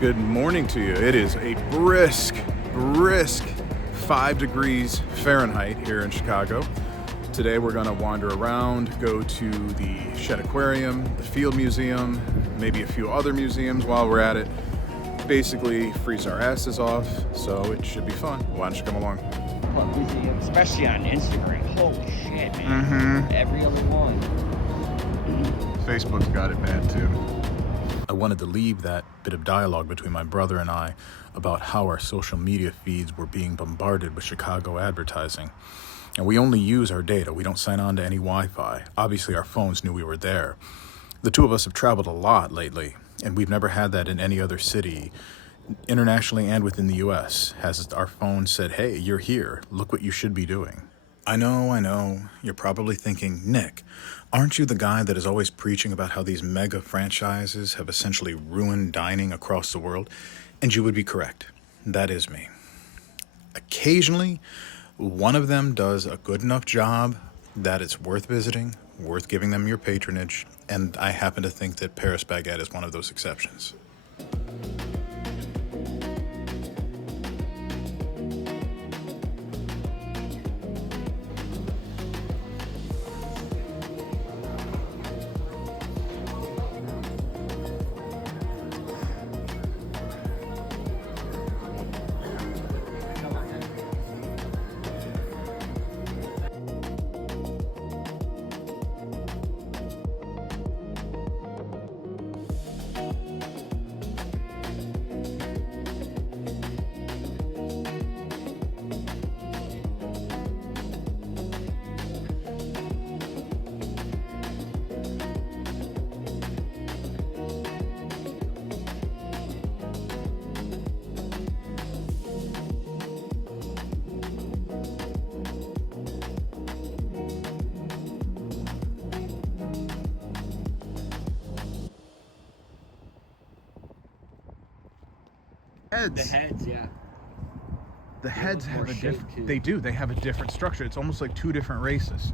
Good morning to you. It is a brisk 5 degrees Fahrenheit here in Chicago. Today we're going to wander around, go to the Shed Aquarium, the Field Museum, maybe a few other museums while we're at it. Basically freeze our asses off, so it should be fun. Why don't you come along? Museum, especially on Instagram. Holy shit, man. Every other one. Facebook's got it bad too. I wanted to leave that bit of dialogue between my brother and I about how our social media feeds were being bombarded with Chicago advertising. And we only use our data. We don't sign on to any Wi-Fi. Obviously, our phones knew we were there. The two of us have traveled a lot lately, and we've never had that in any other city, internationally and within the U.S. Has our phone said, hey, you're here. Look what you should be doing. I know. You're probably thinking, Nick, aren't you the guy that is always preaching about how these mega franchises have essentially ruined dining across the world? And you would be correct. That is me. Occasionally, one of them does a good enough job that it's worth visiting, worth giving them your patronage, and I happen to think that Paris Baguette is one of those exceptions. The heads, yeah. The heads have a different. too. They do. They have a different structure. It's almost like two different races.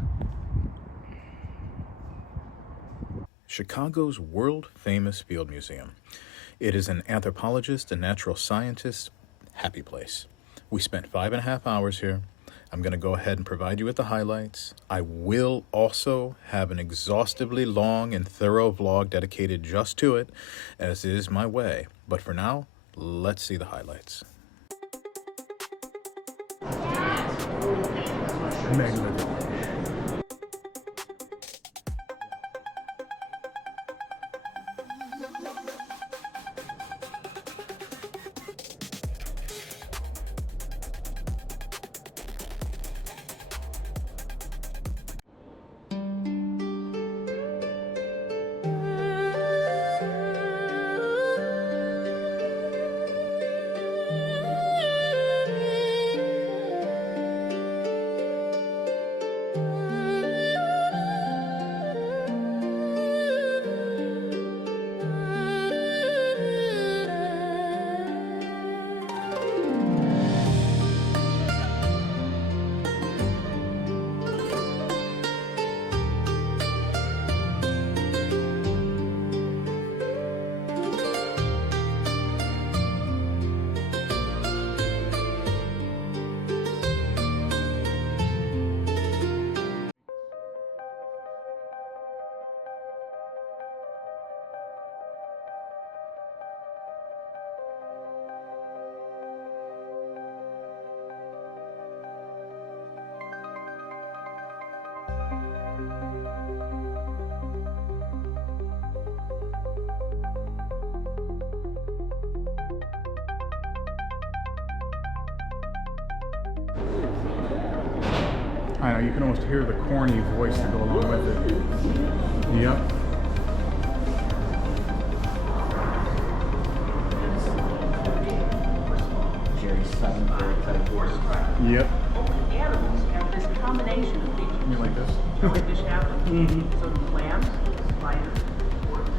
Chicago's world-famous Field Museum. It is an anthropologist and natural scientist happy place. We spent 5.5 hours here. I'm going to go ahead and provide you with the highlights. I will also have an exhaustively long and thorough vlog dedicated just to it, as is my way. But for now, let's see the highlights. Magnificent. I know, you can almost hear the corny voice to go along with it. Yep. Yep. Animals have this combination of features. You like this? Fish have them. So do clams, spiders, worms.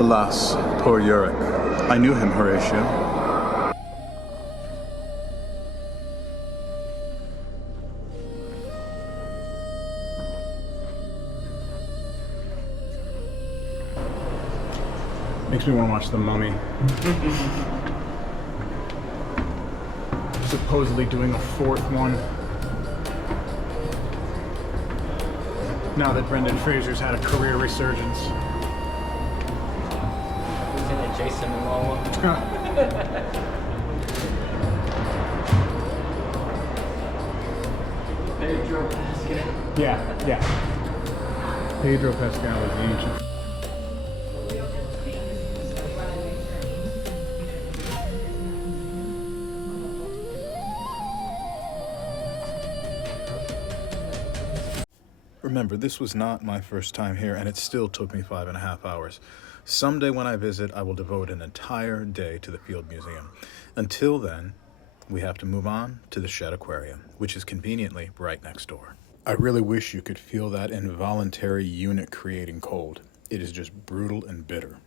Alas, poor Uric. I knew him, Horatio. Makes me want to watch The Mummy. Supposedly doing a fourth one. Now that Brendan Fraser's had a career resurgence. Who's in it? Jason Momoa? Pedro Pascal. Yeah. Pedro Pascal is the ancient. Remember, this was not my first time here, and it still took me 5.5 hours. Someday when I visit, I will devote an entire day to the Field Museum. Until then, we have to move on to the Shed Aquarium, which is conveniently right next door. I really wish you could feel that involuntary unit creating cold. It is just brutal and bitter.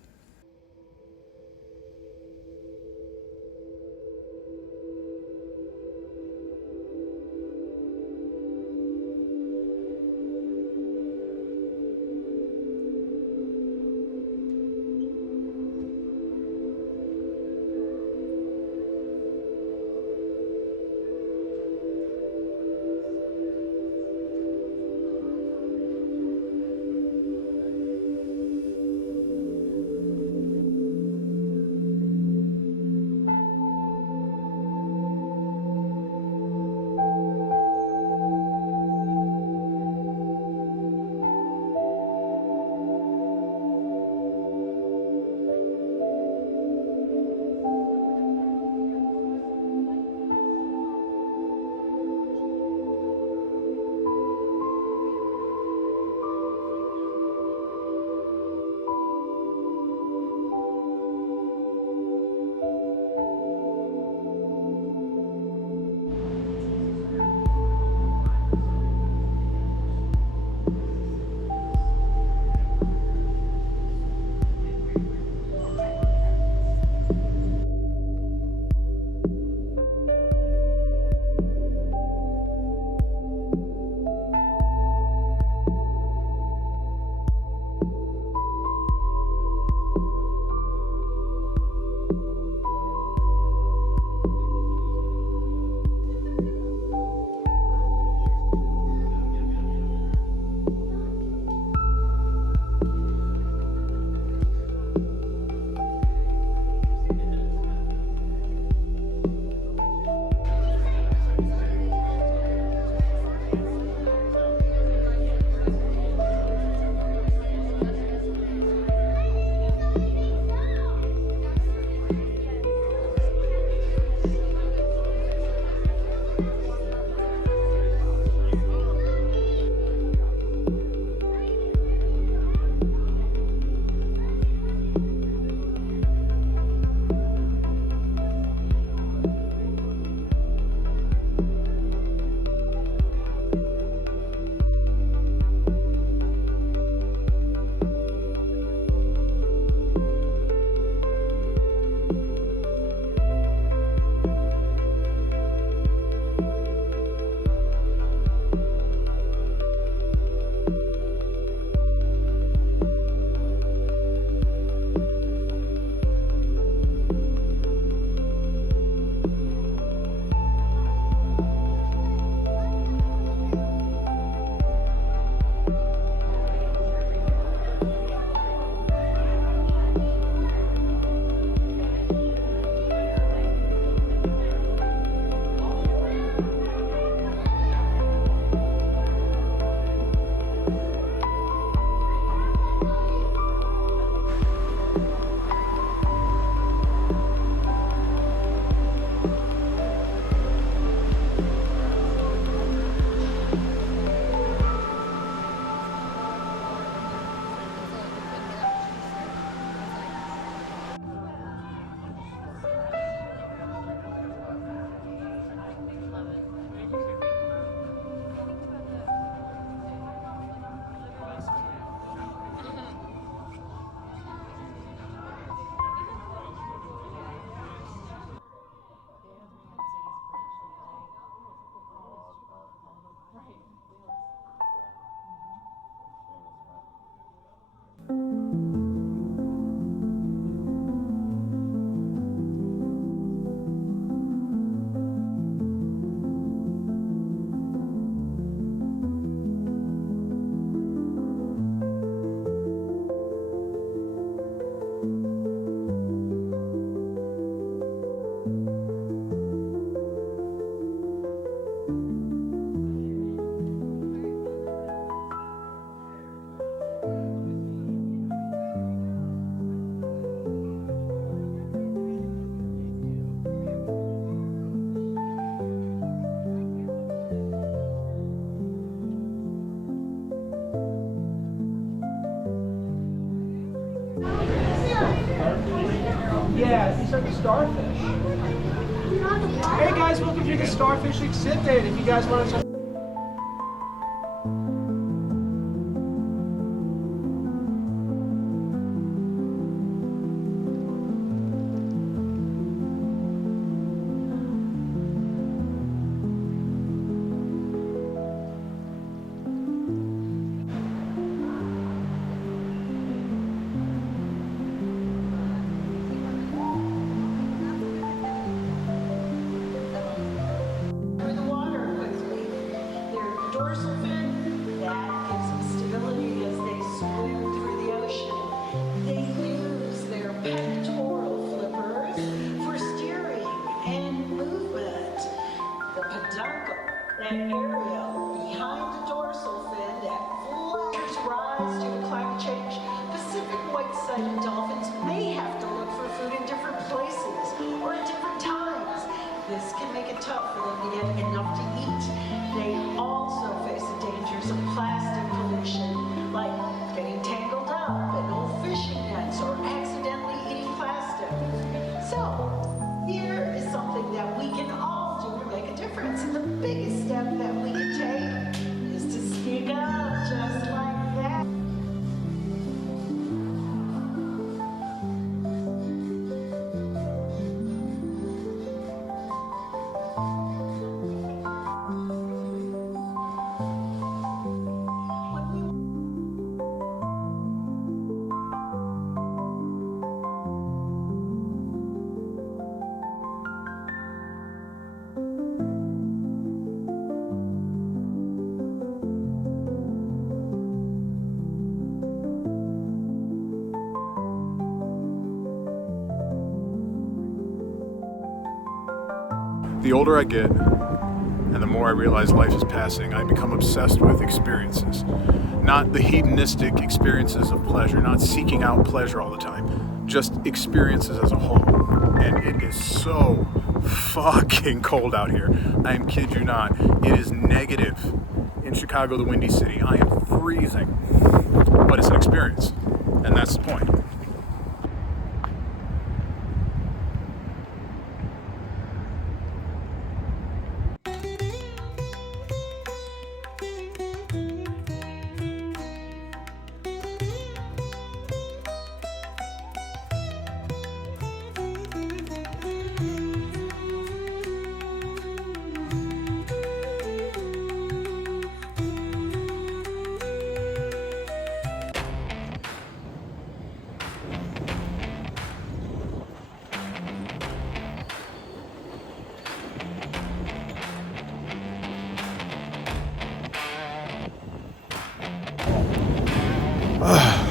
Yeah, these are the starfish. Hey guys, welcome to the starfish exhibit. If you guys want to check. Through the water quickly. Their dorsal fin, that gives them stability as they swim through the ocean. They use their pectoral flippers for steering and movement. The peduncle, that area behind the dorsal fin that flatters rise due to climate change. Pacific white-sided dolphins may have to look for food in different places or at different times. This can make it tough for them to get enough to eat. They also face the dangers of plastic pollution, like getting tangled up in old fishing nets or accidentally eating plastic. So, here is something that we can all do to make a difference. And the biggest step that we can take is to speak up just like that. The older I get, and the more I realize life is passing, I become obsessed with experiences. Not the hedonistic experiences of pleasure, not seeking out pleasure all the time, just experiences as a whole. And it is so fucking cold out here. I am kid you not. It is negative in Chicago, the Windy City. I am freezing. But it's an experience, and that's the point.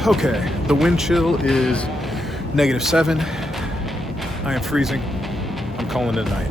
Okay, the wind chill is -7. I am freezing. I'm calling it a night.